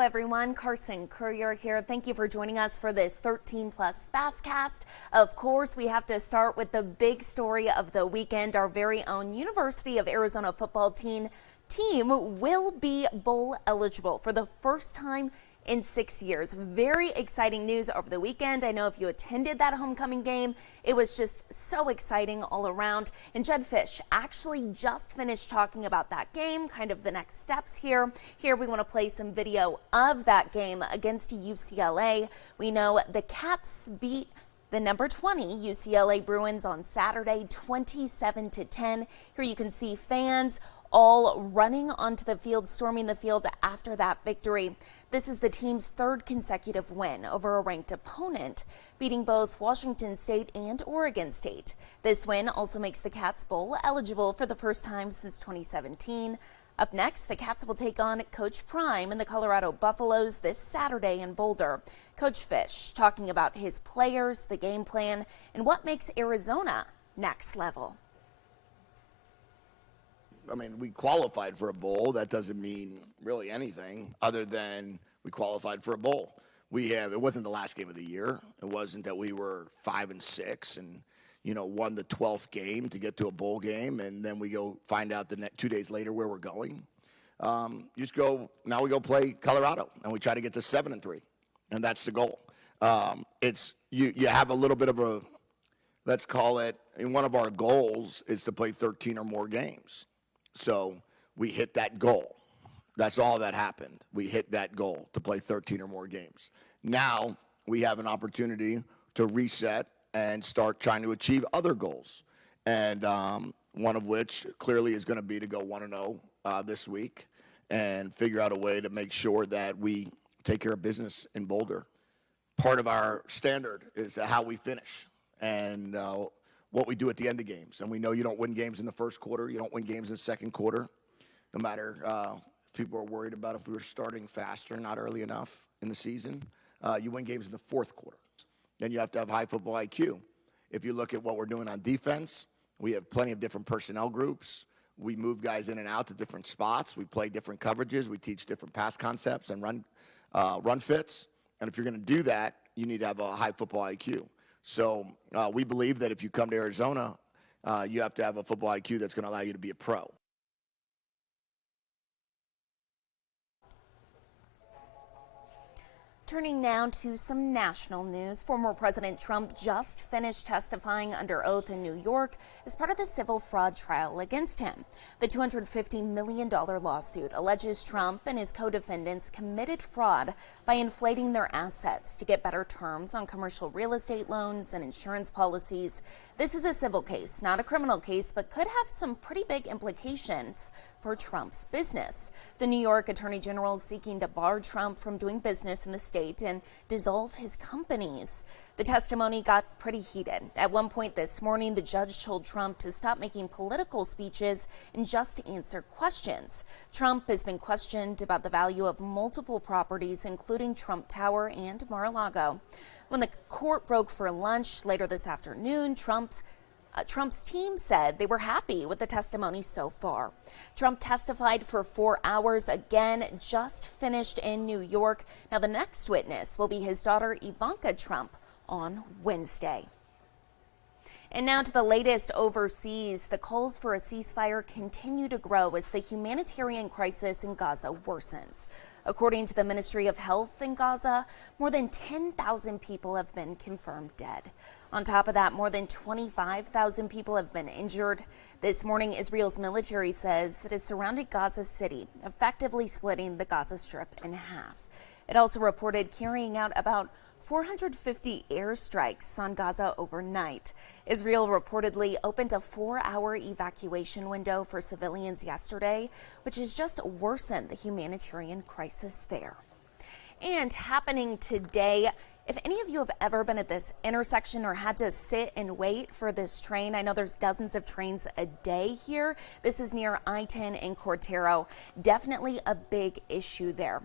Hello everyone, Carson Courier here. Thank you for joining us for this 13 Plus FastCast. Of course, we have to start with the big story of the weekend. Our very own University of Arizona football team will be bowl eligible for the first time in 6 years. Very exciting news over the weekend. I know if you attended that homecoming game, it was just so exciting all around. And Jed Fish actually just finished talking about that game, kind of the next steps here. Here we want to play some video of that game against UCLA. We know the Cats beat the number 20 UCLA Bruins on Saturday, 27-10. Here you can see fans all running onto the field, storming the field after that victory. This is the team's third consecutive win over a ranked opponent, beating both Washington State and Oregon State. This win also makes the Cats bowl eligible for the first time since 2017. Up next, the Cats will take on Coach Prime and the Colorado Buffaloes this Saturday in Boulder. Coach Fish talking about his players, the game plan, and what makes Arizona next level. I mean, we qualified for a bowl. That doesn't mean really anything other than we qualified for a bowl. It wasn't the last game of the year. It wasn't that we were 5-6 and, won the 12th game to get to a bowl game. And then we go find out the next 2 days later where we're going. Now we go play Colorado and we try to get to 7-3. And that's the goal. You have a little bit of a, let's call it, and one of our goals is to play 13 or more games. So we hit that goal. That's all that happened. We hit that goal to play 13 or more games. Now we have an opportunity to reset and start trying to achieve other goals. And one of which clearly is going to be to go 1-0 this week and figure out a way to make sure that we take care of business in Boulder. Part of our standard is how we finish and what we do at the end of games. And we know you don't win games in the first quarter. You don't win games in the second quarter. No matter if people are worried about if we were starting faster, not early enough in the season, you win games in the fourth quarter. Then you have to have high football IQ. If you look at what we're doing on defense, we have plenty of different personnel groups. We move guys in and out to different spots. We play different coverages. We teach different pass concepts and run fits. And if you're going to do that, you need to have a high football IQ. So we believe that if you come to Arizona, you have to have a football IQ that's going to allow you to be a pro. Turning now to some national news. Former President Trump just finished testifying under oath in New York as part of the civil fraud trial against him. The $250 million lawsuit alleges Trump and his co-defendants committed fraud by inflating their assets to get better terms on commercial real estate loans and insurance policies. This is a civil case, not a criminal case, but could have some pretty big implications for Trump's business. The New York Attorney General is seeking to bar Trump from doing business in the state and dissolve his companies. The testimony got pretty heated. At one point this morning, the judge told Trump to stop making political speeches and just answer questions. Trump has been questioned about the value of multiple properties, including Trump Tower and Mar-a-Lago. When the court broke for lunch later this afternoon, Trump's team said they were happy with the testimony so far. Trump testified for 4 hours again, just finished in New York. Now the next witness will be his daughter Ivanka Trump on Wednesday. And now to the latest overseas. The calls for a ceasefire continue to grow as the humanitarian crisis in Gaza worsens. According to the Ministry of Health in Gaza, more than 10,000 people have been confirmed dead. On top of that, more than 25,000 people have been injured. This morning, Israel's military says it has surrounded Gaza City, effectively splitting the Gaza Strip in half. It also reported carrying out about 450 airstrikes on Gaza overnight. Israel reportedly opened a 4-hour evacuation window for civilians yesterday, which has just worsened the humanitarian crisis there. And happening today, if any of you have ever been at this intersection or had to sit and wait for this train, I know there's dozens of trains a day here. This is near I-10 in Cortero. Definitely a big issue there.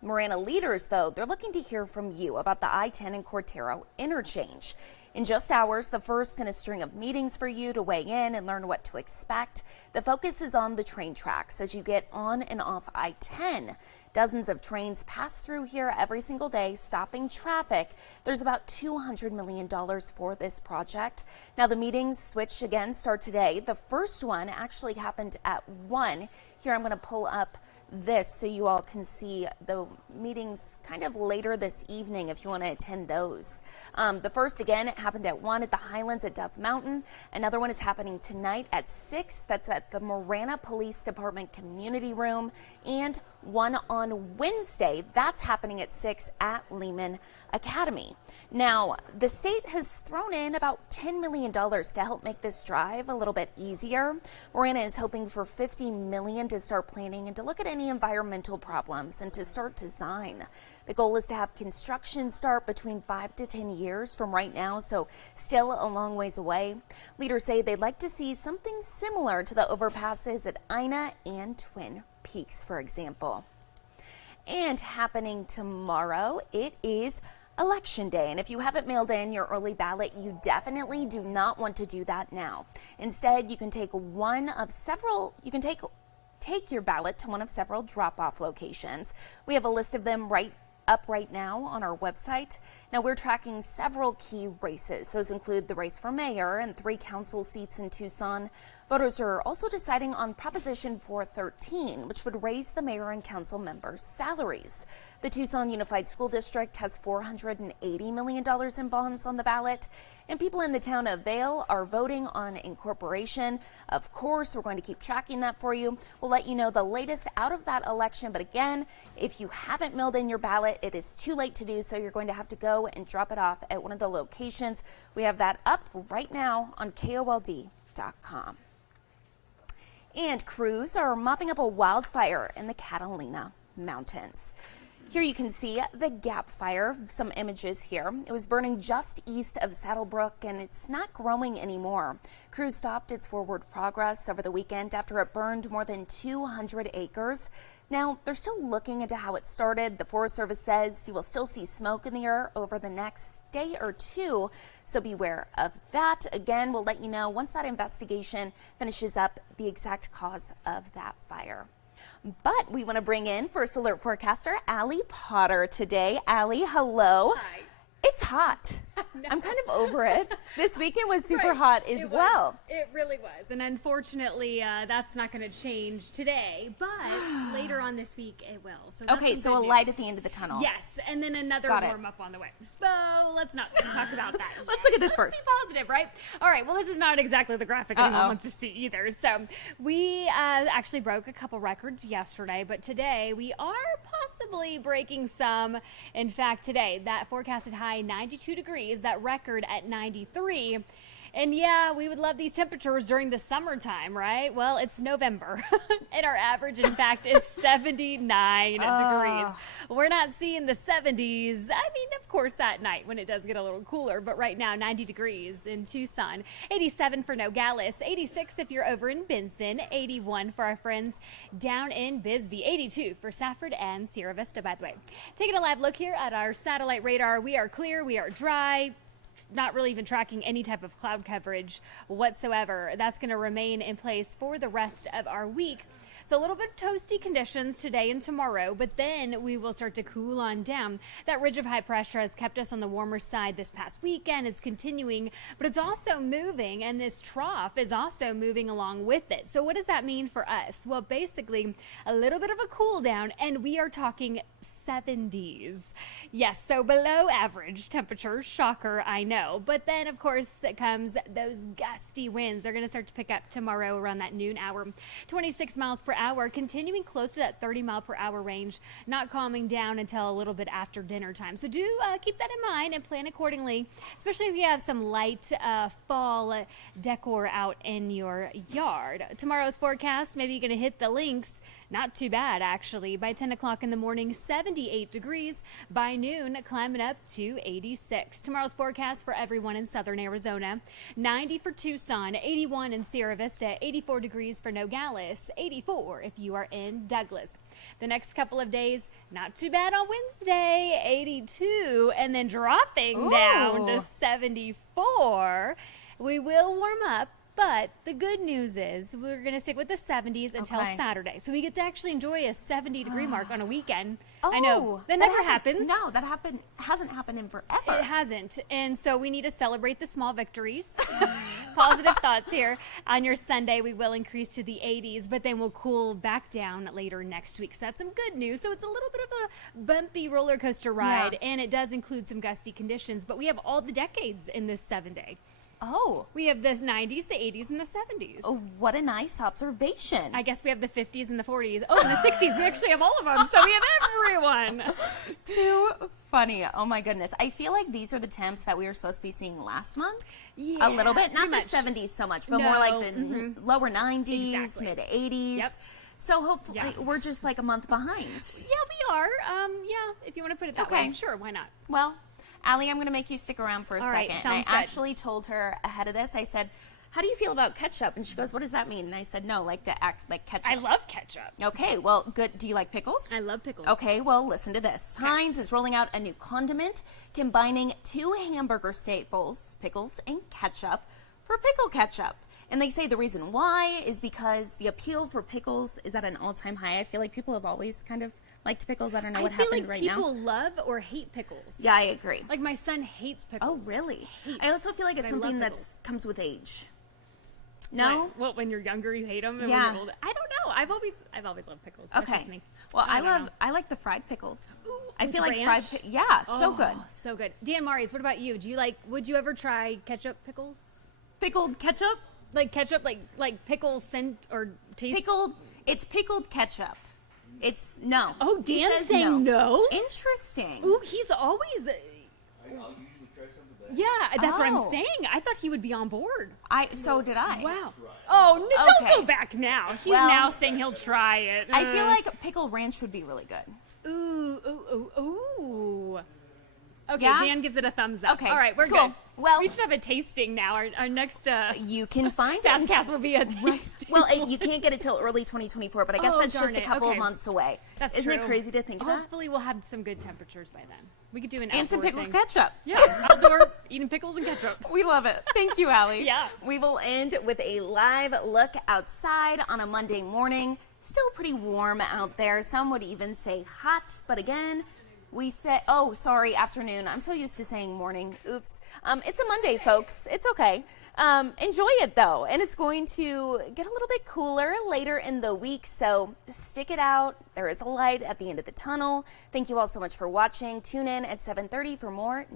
Marana leaders, though, they're looking to hear from you about the I-10 and Cortero interchange. In just hours, the first in a string of meetings for you to weigh in and learn what to expect. The focus is on the train tracks as you get on and off I-10. Dozens of trains pass through here every single day, stopping traffic. There's about $200 million for this project. Now, the meetings switch again, start today. The first one actually happened at 1. Here, I'm going to pull up this so you all can see the meetings kind of later this evening if you want to attend those. The first, again, it happened at 1 at the Highlands at Dove Mountain. Another one is happening tonight at 6. That's at the Marana Police Department Community Room. And one on Wednesday, that's happening at 6 at Lehman Academy. Now, the state has thrown in about $10 million to help make this drive a little bit easier. Marana is hoping for $50 million to start planning and to look at any environmental problems and to start design. The goal is to have construction start between 5 to 10 years from right now, so still a long ways away. Leaders say they'd like to see something similar to the overpasses at Ina and Twin Peaks, for example. And happening tomorrow, it is Election Day, and if you haven't mailed in your early ballot, you definitely do not want to do that now. Instead, you can take take your ballot to one of several drop-off locations. We have a list of them right now on our website. Now, we're tracking several key races. Those include the race for mayor and 3 council seats in Tucson. Voters are also deciding on Proposition 413, which would raise the mayor and council members' salaries. The Tucson Unified School District has $480 million in bonds on the ballot, and people in the town of Vail are voting on incorporation. Of course, we're going to keep tracking that for you. We'll let you know the latest out of that election, but again, if you haven't mailed in your ballot, it is too late to do so. You're going to have to go and drop it off at one of the locations. We have that up right now on KOLD.com. And crews are mopping up a wildfire in the Catalina Mountains. Here you can see the Gap Fire, some images here. It was burning just east of Saddlebrook, and it's not growing anymore. Crews stopped its forward progress over the weekend after it burned more than 200 acres. Now, they're still looking into how it started. The Forest Service says you will still see smoke in the air over the next day or two, so beware of that. Again, we'll let you know once that investigation finishes up the exact cause of that fire. But we want to bring in First Alert forecaster Allie Potter today. Allie, hello. Hi. It's hot. No. I'm kind of over it. This weekend was super hot as well. It really was. And unfortunately, that's not going to change today, but later on this week it will. So that's Okay, some so a good light news. at the end of the tunnel. Yes, and then another Got it. warm up on the way. So let's not talk about that yet. Let's look at this first. Let's be positive, right? All right, well, this is not exactly the graphic anyone wants to see either. So we actually broke a couple records yesterday, but today we are possibly breaking some. In fact, today, that forecasted high 92 degrees, that record at 93. And yeah, we would love these temperatures during the summertime, right? Well, it's November, and our average, in fact, is 79 degrees. We're not seeing the 70s. I mean, of course, at night when it does get a little cooler, but right now, 90 degrees in Tucson, 87 for Nogales, 86 if you're over in Benson, 81 for our friends down in Bisbee, 82 for Safford and Sierra Vista, by the way. Taking a live look here at our satellite radar, we are clear, we are dry. Not really even tracking any type of cloud coverage whatsoever. That's going to remain in place for the rest of our week. So a little bit of toasty conditions today and tomorrow, but then we will start to cool on down. That ridge of high pressure has kept us on the warmer side this past weekend. It's continuing, but it's also moving, and this trough is also moving along with it. So what does that mean for us? Well, basically a little bit of a cool down, and we are talking 70s. Yes, so below average temperature. Shocker, I know. But then, of course, it comes those gusty winds. They're going to start to pick up tomorrow around that noon hour. 26 miles per hour, continuing close to that 30 mile per hour range, not calming down until a little bit after dinner time. So do keep that in mind and plan accordingly, especially if you have some light fall decor out in your yard. Tomorrow's forecast, maybe you're going to hit the links. Not too bad, actually. By 10 o'clock in the morning, 78 degrees. By noon, climbing up to 86. Tomorrow's forecast for everyone in southern Arizona, 90 for Tucson, 81 in Sierra Vista, 84 degrees for Nogales, 84 if you are in Douglas. The next couple of days, not too bad on Wednesday, 82, and then dropping down to 74. We will warm up, But the good news is we're going to stick with the 70s until Okay. Saturday. So we get to actually enjoy a 70-degree mark on a weekend. Oh, I know. That never hasn't- happens. No, that hasn't happened in forever. It hasn't. And so we need to celebrate the small victories. Positive thoughts here. On your Sunday, we will increase to the 80s, but then we'll cool back down later next week. So that's some good news. So it's a little bit of a bumpy roller coaster ride, Yeah. and it does include some gusty conditions, but we have all the decades in this 7-day. Oh, We have the 90s, the 80s, and the 70s. what a nice observation. I guess we have the 50s and the 40s. Oh, and the 60s. We actually have all of them. So we have everyone. Too funny. Oh my goodness. I feel like these are the temps that we were supposed to be seeing last month. Yeah, A little bit. Not pretty the much. 70s so much, but No, more like the lower 90s, Exactly. mid 80s. Yep. So hopefully Yeah. we're just like a month behind. Yeah, we are. Yeah, if you want to put it that Okay. way. Sure, why not? Well, Allie, I'm going to make you stick around for a All right, second. sounds and I good. actually told her ahead of this, I said, how do you feel about ketchup? And she goes, what does that mean? And I said, no, like like ketchup. I love ketchup. Okay, well, good. Do you like pickles? I love pickles. Okay, well, listen to this. Heinz is rolling out a new condiment combining two hamburger staples, pickles and ketchup, for pickle ketchup. And they say the reason why is because the appeal for pickles is at an all-time high. I feel like people have always kind of liked pickles. I don't know what I feel happened like right people now. love or hate pickles. Yeah, I agree. Like my son hates pickles. Oh, really? Hates, I also feel like but it's I love something that pickles. comes with age. No? What, when you're younger, you hate them, and Yeah. when you're older, I don't know. I've always loved pickles. That's Okay. just me. Well, I don't know. like the fried pickles. Ooh, I with feel like ranch? yeah, so Oh, good. so good. Dan Marius, what about you? Would you ever try ketchup pickles? Pickled ketchup? Like ketchup, like pickle scent or taste? It's pickled ketchup. It's no. Oh, He Dan's says saying no? Interesting. Ooh, he's always. I'll usually try something that. Yeah, that's what I'm Oh. saying. I thought he would be on board. So did I. Wow. Oh, no, don't Okay. go back now. He's Well, now saying he'll try it. I feel like pickle ranch would be really good. Ooh. Okay, Yeah? Dan gives it a thumbs up. Okay, All right, we're cool. good. Well- we should have a tasting now. Our next You can find it. FastCast will be a tasting. Well, you can't get it till early 2024, but I guess Oh, that's darn just a it. couple of Okay. months away. That's Isn't true. it crazy to think of that? Hopefully we'll have some good temperatures by then. We could do an And some outdoor pickled thing. ketchup. Yeah, outdoor eating pickles and ketchup. We love it. Thank you, Allie. Yeah. We will end with a live look outside on a Monday morning. Still pretty warm out there. Some would even say hot, but again, we say, afternoon. I'm so used to saying morning. Oops. It's a Monday, folks. It's okay. Enjoy it though, and it's going to get a little bit cooler later in the week, so stick it out. There is a light at the end of the tunnel. Thank you all so much for watching. Tune in at 7:30 for more news.